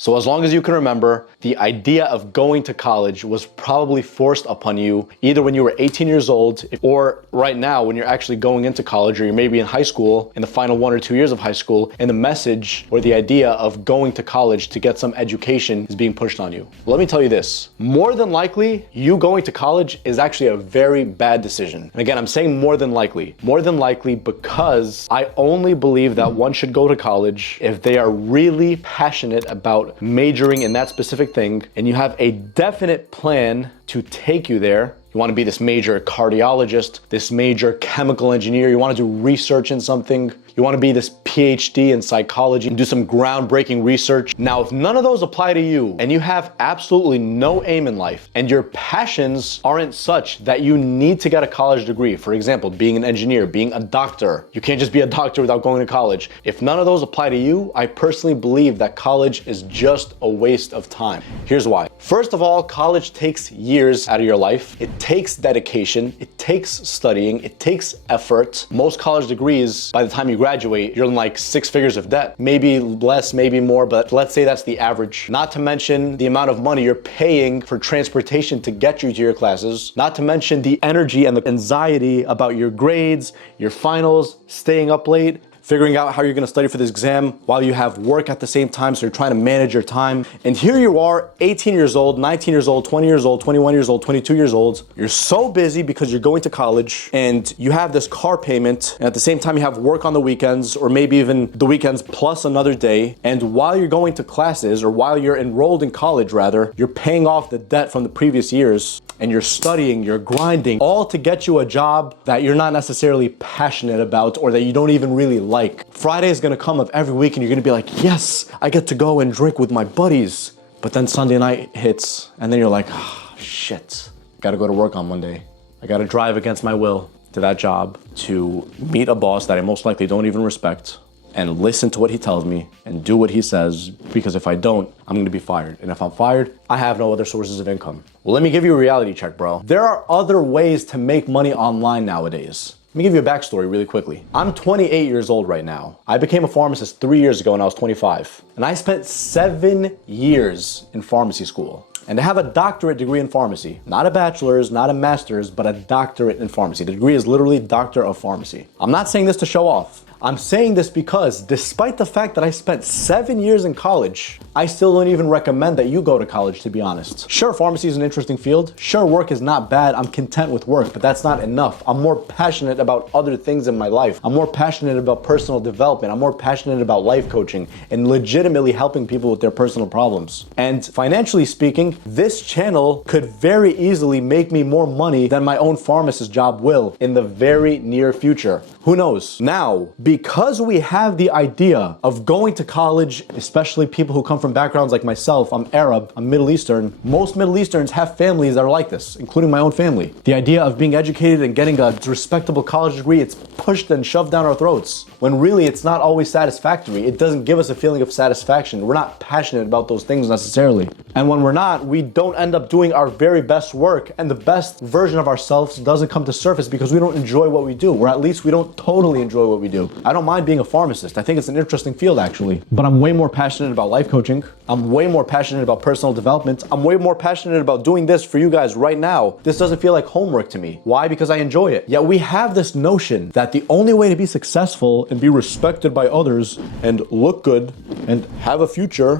So as long as you can remember, the idea of going to college was probably forced upon you either when you were 18 years old or right now when you're actually going into college, or you're maybe in high school in the final 1 or 2 years of high school, and the message or the idea of going to college to get some education is being pushed on you. Let me tell you this, more than likely, you going to college is actually a very bad decision. And again, I'm saying more than likely because I only believe that one should go to college if they are really passionate about majoring in that specific thing and you have a definite plan to take you there. You want to be this major cardiologist, this major chemical engineer, you want to do research in something, you want to be this PhD in psychology and do some groundbreaking research. Now, if none of those apply to you and you have absolutely no aim in life and your passions aren't such that you need to get a college degree, for example, being an engineer, being a doctor, you can't just be a doctor without going to college. If none of those apply to you, I personally believe that college is just a waste of time. Here's why. First of all, college takes years out of your life. It takes dedication, it takes studying, it takes effort. Most college degrees, by the time you graduate, you're in like 6 figures of debt. Maybe less, maybe more, but let's say that's the average. Not to mention the amount of money you're paying for transportation to get you to your classes. Not to mention the energy and the anxiety about your grades, your finals, staying up late, figuring out how you're gonna study for this exam while you have work at the same time, so you're trying to manage your time. And here you are, 18 years old, 19 years old, 20 years old, 21 years old, 22 years old. You're so busy because you're going to college and you have this car payment, and at the same time you have work on the weekends, or maybe even the weekends plus another day. And while you're going to classes, or while you're enrolled in college rather, you're paying off the debt from the previous years, and you're studying, you're grinding, all to get you a job that you're not necessarily passionate about or that you don't even really like. Friday is gonna come of every week and you're gonna be like, yes, I get to go and drink with my buddies. But then Sunday night hits and then you're like, oh, shit, gotta go to work on Monday. I gotta drive against my will to that job to meet a boss that I most likely don't even respect and listen to what he tells me and do what he says, because if I don't, I'm gonna be fired. And if I'm fired, I have no other sources of income. Well, let me give you a reality check, bro. There are other ways to make money online nowadays. Let me give you a backstory really quickly. I'm 28 years old right now. I became a pharmacist 3 years ago when I was 25. And I spent 7 years in pharmacy school. And to have a doctorate degree in pharmacy, not a bachelor's, not a master's, but a doctorate in pharmacy. The degree is literally Doctor of Pharmacy. I'm not saying this to show off. I'm saying this because despite the fact that I spent 7 years in college, I still don't even recommend that you go to college, to be honest. Sure, pharmacy is an interesting field. Sure, work is not bad. I'm content with work, but that's not enough. I'm more passionate about other things in my life. I'm more passionate about personal development. I'm more passionate about life coaching and legitimately helping people with their personal problems. And financially speaking, this channel could very easily make me more money than my own pharmacist job will in the very near future. Who knows? Now, because we have the idea of going to college, especially people who come from backgrounds like myself, I'm Arab, I'm Middle Eastern. Most Middle Easterns have families that are like this, including my own family. The idea of being educated and getting a respectable college degree, it's pushed and shoved down our throats, when really it's not always satisfactory. It doesn't give us a feeling of satisfaction. We're not passionate about those things necessarily. And when we're not, we don't end up doing our very best work, and the best version of ourselves doesn't come to surface because we don't enjoy what we do, or at least we don't totally enjoy what we do. I don't mind being a pharmacist. I think it's an interesting field actually, but I'm way more passionate about life coaching. I'm way more passionate about personal development. I'm way more passionate about doing this for you guys right now. This doesn't feel like homework to me. Why? Because I enjoy it. Yet we have this notion that the only way to be successful and be respected by others and look good and have a future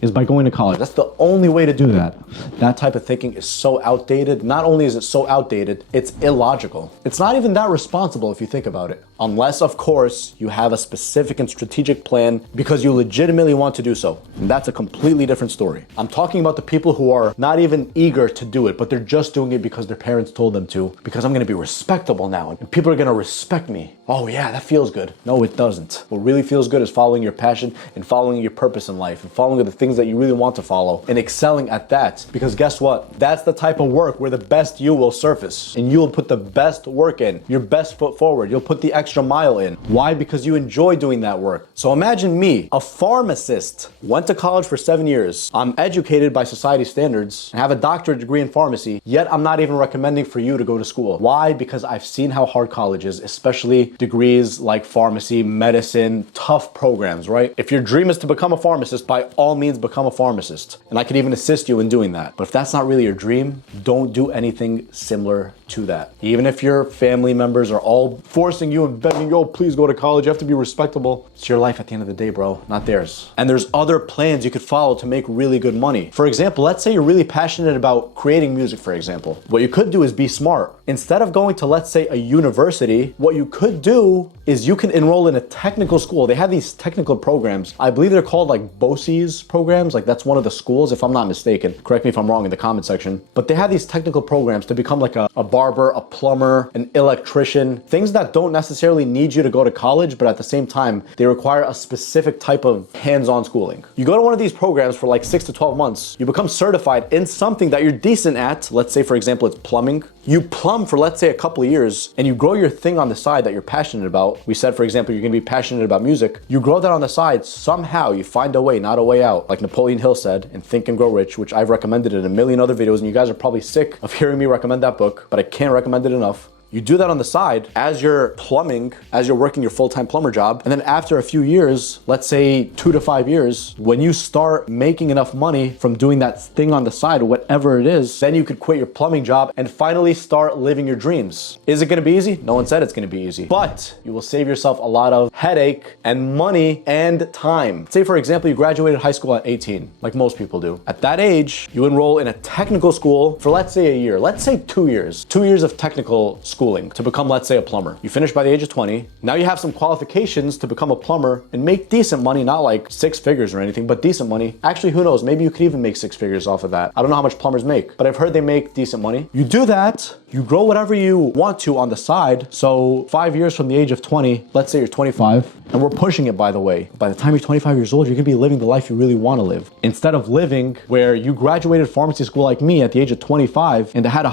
is by going to college. That's the only way to do that. That type of thinking is so outdated. Not only is it so outdated, it's illogical. It's not even that responsible if you think about it. Unless, of course, you have a specific and strategic plan because you legitimately want to do so. And that's a completely different story. I'm talking about the people who are not even eager to do it, but they're just doing it because their parents told them to, because I'm gonna be respectable now and people are gonna respect me. Oh yeah, that feels good. No, it doesn't. What really feels good is following your passion and following your purpose in life and following the things that you really want to follow and excelling at that. Because guess what? That's the type of work where the best you will surface and you will put the best work in, your best foot forward. You'll put the extra mile in. Why? Because you enjoy doing that work. So imagine me, a pharmacist, went to college for 7 years. I'm educated by society standards and have a doctorate degree in pharmacy, yet I'm not even recommending for you to go to school. Why? Because I've seen how hard college is, especially degrees like pharmacy, medicine, tough programs, right? If your dream is to become a pharmacist, by all means become a pharmacist. And I could even assist you in doing that. But if that's not really your dream, don't do anything similar to that. Even if your family members are all forcing you and begging, yo, please go to college, you have to be respectable. It's your life at the end of the day, bro, not theirs. And there's other plans you could follow to make really good money. For example, let's say you're really passionate about creating music, for example. What you could do is be smart. Instead of going to, let's say, a university, what you could do is you can enroll in a technical school. They have these technical programs. I believe they're called like BOCES programs. Like that's one of the schools, if I'm not mistaken. Correct me if I'm wrong in the comment section. But they have these technical programs to become like a barber, a plumber, an electrician, things that don't necessarily need you to go to college, but at the same time, they require a specific type of hands-on schooling. You go to one of these programs for like 6 to 12 months, you become certified in something that you're decent at. Let's say, for example, it's plumbing. You plumb for, let's say, a couple of years, and you grow your thing on the side that you're passionate about. We said, for example, you're gonna be passionate about music. You grow that on the side, somehow you find a way, not a way out. Like Napoleon Hill said in Think and Grow Rich, which I've recommended in a million other videos, and you guys are probably sick of hearing me recommend that book, but I can't recommend it enough. You do that on the side as you're plumbing, as you're working your full-time plumber job. And then after a few years, let's say 2 to 5 years, when you start making enough money from doing that thing on the side, whatever it is, then you could quit your plumbing job and finally start living your dreams. Is it gonna be easy? No one said it's gonna be easy, but you will save yourself a lot of headache and money and time. Say, for example, you graduated high school at 18, like most people do. At that age, you enroll in a technical school for, let's say, a year. Let's say 2 years. 2 years of technical school to become, let's say, a plumber. You finish by the age of 20. Now you have some qualifications to become a plumber and make decent money, not like 6 figures or anything, but decent money. Actually, who knows? Maybe you could even make 6 figures off of that. I don't know how much plumbers make, but I've heard they make decent money. You do that, you grow whatever you want to on the side. So 5 years from the age of 20, let's say you're 25, and we're pushing it, by the way. By the time you're 25 years old, you're gonna be living the life you really wanna live. Instead of living where you graduated pharmacy school like me at the age of 25 and had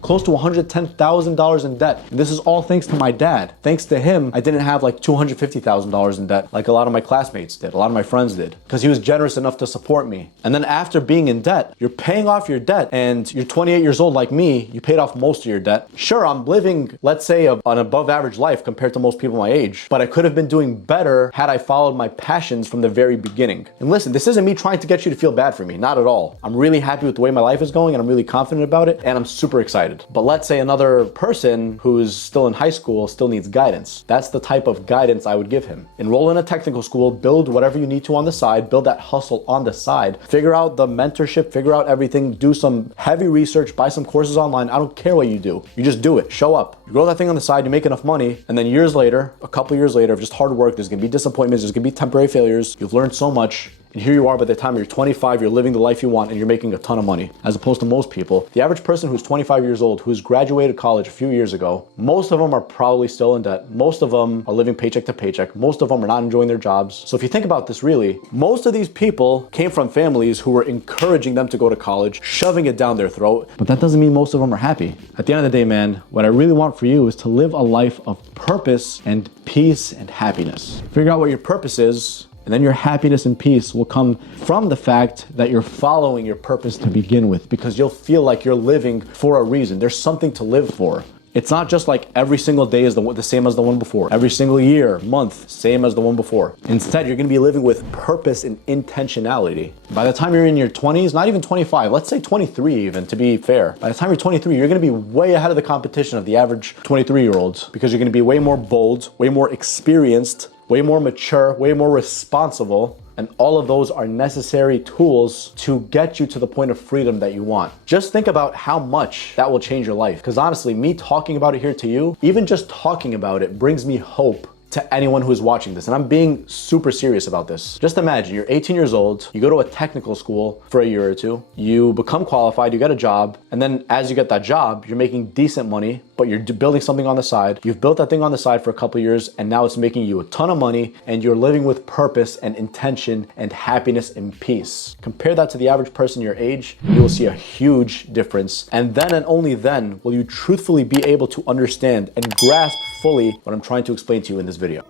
close to $110,000 in debt. And this is all thanks to my dad. Thanks to him, I didn't have like $250,000 in debt like a lot of my classmates did, a lot of my friends did, because he was generous enough to support me. And then after being in debt, you're paying off your debt, and you're 28 years old like me, you paid off most of your debt. Sure, I'm living, let's say, an above average life compared to most people my age, but I could have been doing better had I followed my passions from the very beginning. And listen, this isn't me trying to get you to feel bad for me, not at all. I'm really happy with the way my life is going, and I'm really confident about it, and I'm super excited. But let's say another person who's still in high school still needs guidance. That's the type of guidance I would give him. Enroll in a technical school, build whatever you need to on the side, build that hustle on the side, figure out the mentorship, figure out everything, do some heavy research, buy some courses online. I don't care what you do. You just do it, show up. You grow that thing on the side, you make enough money, and then years later, a couple years later of just hard work, there's gonna be disappointments, there's gonna be temporary failures. You've learned so much. And here you are, by the time you're 25, you're living the life you want and you're making a ton of money, as opposed to most people. The average person who's 25 years old, who's graduated college a few years ago, most of them are probably still in debt. Most of them are living paycheck to paycheck. Most of them are not enjoying their jobs. So if you think about this really, most of these people came from families who were encouraging them to go to college, shoving it down their throat. But that doesn't mean most of them are happy. At the end of the day, man, what I really want for you is to live a life of purpose and peace and happiness. Figure out what your purpose is, and then your happiness and peace will come from the fact that you're following your purpose to begin with, because you'll feel like you're living for a reason. There's something to live for. It's not just like every single day is the same as the one before. Every single year, month, same as the one before. Instead, you're gonna be living with purpose and intentionality. By the time you're in your 20s, not even 25, let's say 23 even, to be fair. By the time you're 23, you're gonna be way ahead of the competition of the average 23-year-old, because you're gonna be way more bold, way more experienced, way more mature, way more responsible, and all of those are necessary tools to get you to the point of freedom that you want. Just think about how much that will change your life. Because honestly, me talking about it here to you, even just talking about it brings me hope to anyone who's watching this. And I'm being super serious about this. Just imagine you're 18 years old, you go to a technical school for a year or two, you become qualified, you get a job, and then as you get that job, you're making decent money, but you're building something on the side. You've built that thing on the side for a couple of years, and now it's making you a ton of money, and you're living with purpose and intention and happiness and peace. Compare that to the average person your age, you will see a huge difference. And then and only then will you truthfully be able to understand and grasp fully what I'm trying to explain to you in this video.